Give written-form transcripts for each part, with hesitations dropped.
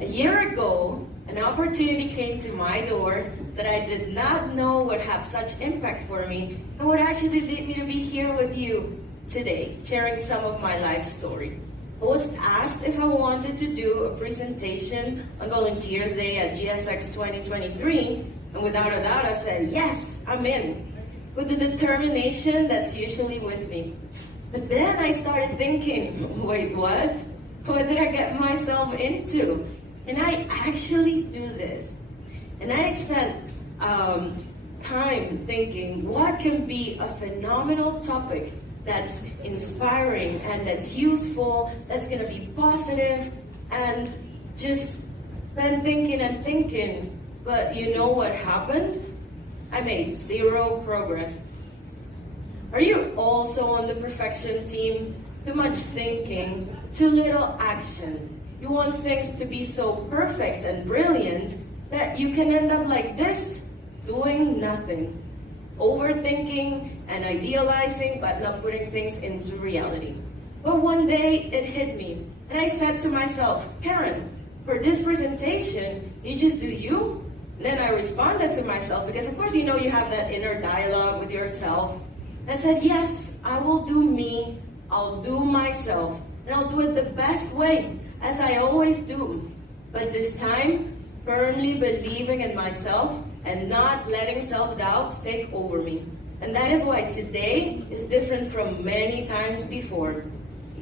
A year ago, an opportunity came to my door that I did not know would have such impact for me and would actually lead me to be here with you today, sharing some of my life story. I was asked if I wanted to do a presentation on Volunteers Day at GSX 2023, and without a doubt I said, yes, I'm in, with the determination that's usually with me. But then I started thinking, wait, what? What did I get myself into? And I actually do this. And I spent time thinking, what can be a phenomenal topic that's inspiring and that's useful, that's going to be positive, and just been thinking and thinking. But you know what happened? I made zero progress. Are you also on the perfection team? Too much thinking, too little action. You want things to be so perfect and brilliant that you can end up like this, doing nothing. Overthinking and idealizing, but not putting things into reality. But one day it hit me, and I said to myself, Karen, for this presentation, you just do you? And then I responded to myself, because of course you know you have that inner dialogue with yourself. And I said, yes, I will do me, I'll do myself, and I'll do it the best way, as I always do. But this time, firmly believing in myself and not letting self-doubt take over me. And that is why today is different from many times before.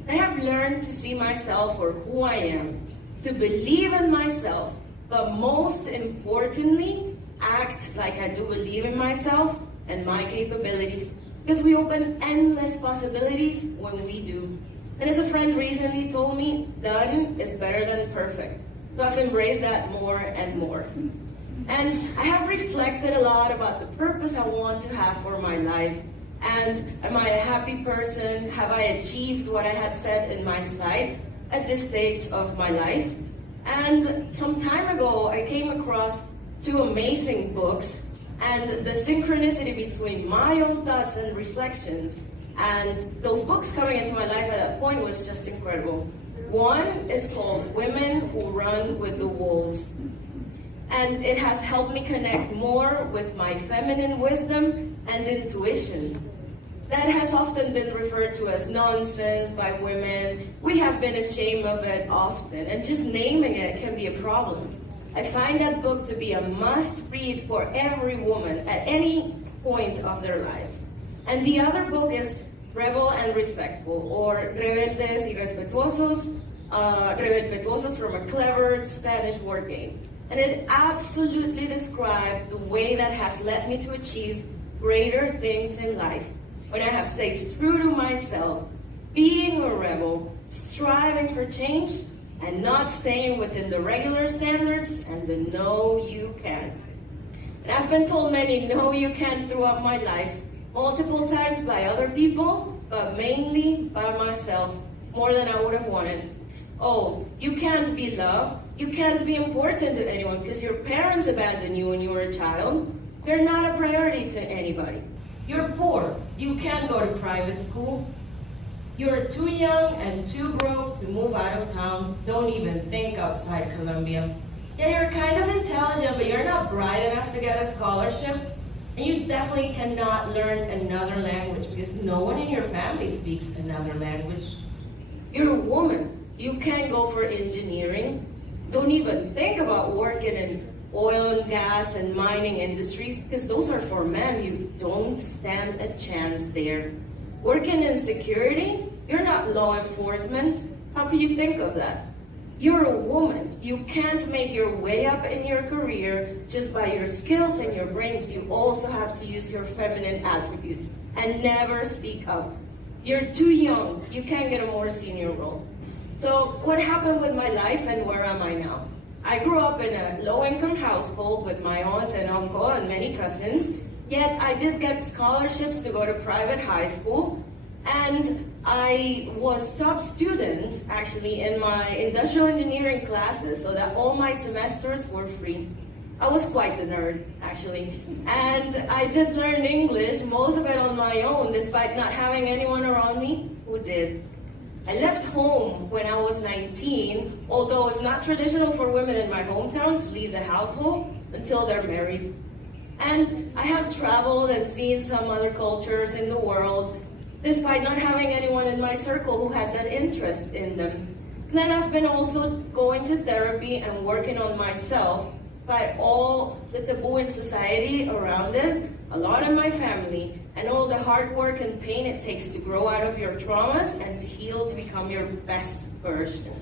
I have learned to see myself for who I am, to believe in myself, but most importantly, act like I do believe in myself and my capabilities. Because we open endless possibilities when we do. And as a friend recently told me, done is better than perfect. So I've embraced that more and more. And I have reflected a lot about the purpose I want to have for my life. And am I a happy person? Have I achieved what I had set in my sight at this stage of my life? And some time ago, I came across two amazing books, and the synchronicity between my own thoughts and reflections and those books coming into my life at that point was just incredible. One is called Women Who Run with the Wolves. And it has helped me connect more with my feminine wisdom and intuition. That has often been referred to as nonsense by women. We have been ashamed of it often, and just naming it can be a problem. I find that book to be a must-read for every woman at any point of their lives. And the other book is Rebel and Respectful, or Rebeldes y Respetuosos, Respetuosos from a clever Spanish word game. And it absolutely described the way that has led me to achieve greater things in life. When I have stayed true to myself, being a rebel, striving for change, and not staying within the regular standards and the no you can't. And I've been told many no you can't throughout my life, multiple times by other people, but mainly by myself, more than I would have wanted. Oh, you can't be loved. You can't be important to anyone because your parents abandoned you when you were a child. They're not a priority to anybody. You're poor. You can't go to private school. You're too young and too broke to move out of town. Don't even think outside Colombia. Yeah, you're kind of intelligent, but you're not bright enough to get a scholarship. And you definitely cannot learn another language because no one in your family speaks another language. You're a woman. You can't go for engineering. Don't even think about working in oil and gas and mining industries because those are for men. You don't stand a chance there. Working in security, you're not law enforcement. How can you think of that? You're a woman. You can't make your way up in your career just by your skills and your brains. You also have to use your feminine attributes and never speak up. You're too young. You can't get a more senior role. So what happened with my life and where am I now? I grew up in a low-income household with my aunt and uncle and many cousins, yet I did get scholarships to go to private high school, and I was top student, actually, in my industrial engineering classes, so that all my semesters were free. I was quite the nerd, actually, and I did learn English, most of it on my own, despite not having anyone around me who did. I left home when I was 19, although it's not traditional for women in my hometown to leave the household until they're married. And I have traveled and seen some other cultures in the world, despite not having anyone in my circle who had that interest in them. And then I've been also going to therapy and working on myself by all the taboo in society around it, a lot in my family, and all the hard work and pain it takes to grow out of your traumas and to heal to become your best version.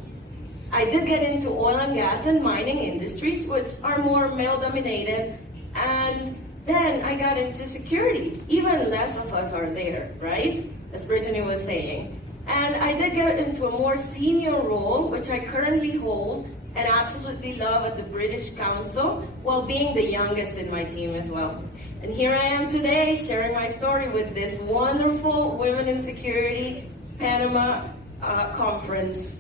I did get into oil and gas and mining industries, which are more male-dominated, and then I got into security. Even less of us are there, right? As Brittany was saying. And I did get into a more senior role, which I currently hold and absolutely love at the British Council, while being the youngest in my team as well. And here I am today sharing my story with this wonderful Women in Security Panama conference.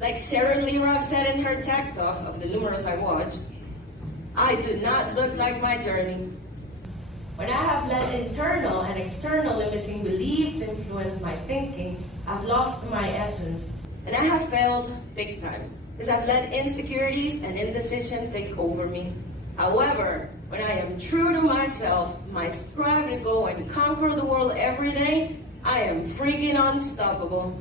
Like Sharon Lee Ruff said in her tech talk, of the numerous I watched, I do not look like my journey. When I have let internal and external limiting beliefs influence my thinking, I've lost my essence. And I have failed big time, because I've let insecurities and indecision take over me. However, when I am true to myself, my strive to go and conquer the world every day, I am freaking unstoppable.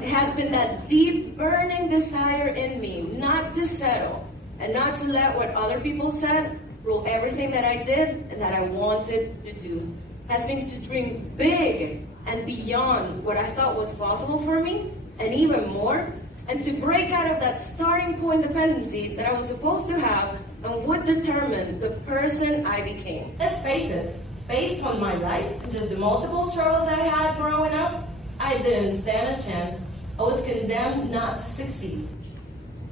It has been that deep, burning desire in me not to settle and not to let what other people said rule everything that I did and that I wanted to do. It has been to dream big and beyond what I thought was possible for me, and even more, and to break out of that starting point dependency that I was supposed to have and would determine the person I became. Let's face it, based on my life and just the multiple struggles I had growing up, I didn't stand a chance. I was condemned not to succeed.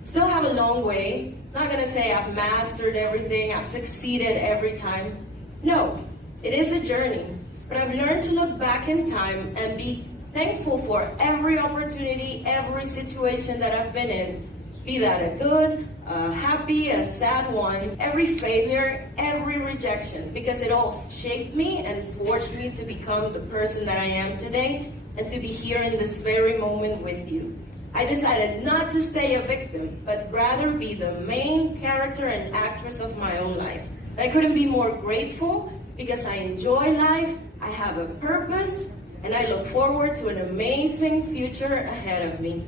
Still have a long way. Not gonna say I've mastered everything, I've succeeded every time. No, it is a journey. But I've learned to look back in time and be thankful for every opportunity, every situation that I've been in. Be that a good, a happy, a sad one, every failure, every rejection, because it all shaped me and forged me to become the person that I am today, and to be here in this very moment with you. I decided not to stay a victim, but rather be the main character and actress of my own life. I couldn't be more grateful because I enjoy life, I have a purpose, and I look forward to an amazing future ahead of me.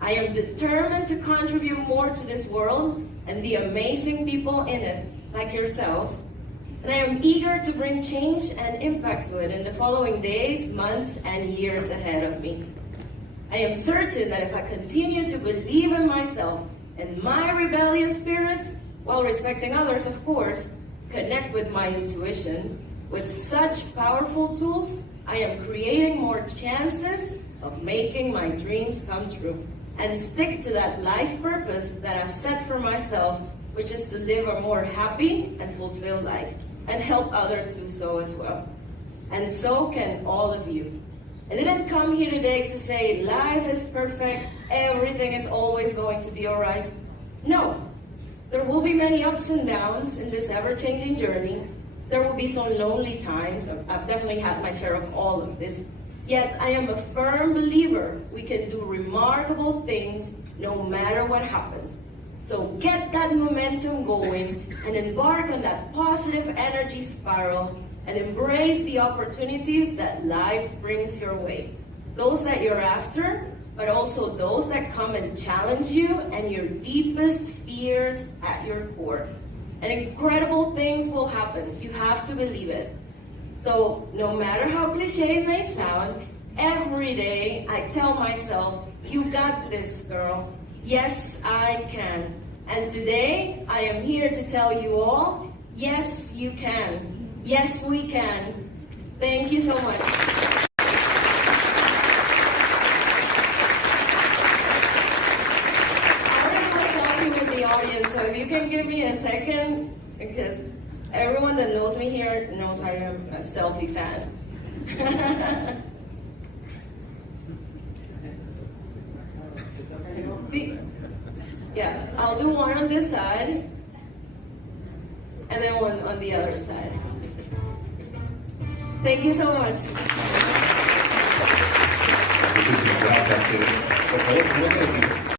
I am determined to contribute more to this world and the amazing people in it, like yourselves. And I am eager to bring change and impact to it in the following days, months, and years ahead of me. I am certain that if I continue to believe in myself and my rebellious spirit, while respecting others, of course, connect with my intuition, with such powerful tools, I am creating more chances of making my dreams come true, and stick to that life purpose that I've set for myself, which is to live a more happy and fulfilled life, and help others do so as well. And so can all of you. I didn't come here today to say life is perfect, everything is always going to be all right. No, there will be many ups and downs in this ever-changing journey. There will be some lonely times. I've definitely had my share of all of this. Yet I am a firm believer we can do remarkable things no matter what happens. So get that momentum going and embark on that positive energy spiral and embrace the opportunities that life brings your way. Those that you're after, but also those that come and challenge you and your deepest fears at your core. And incredible things will happen. You have to believe it. So no matter how cliche it may sound, every day I tell myself, you got this, girl. Yes, I can. And today, I am here to tell you all, yes, you can. Yes, we can. Thank you so much. I already was talking with the audience, so if you can give me a second, because everyone that knows me here knows I am a selfie fan. Yeah, I'll do one on this side, and then one Thank you so much. Muchísimas gracias. Por favor,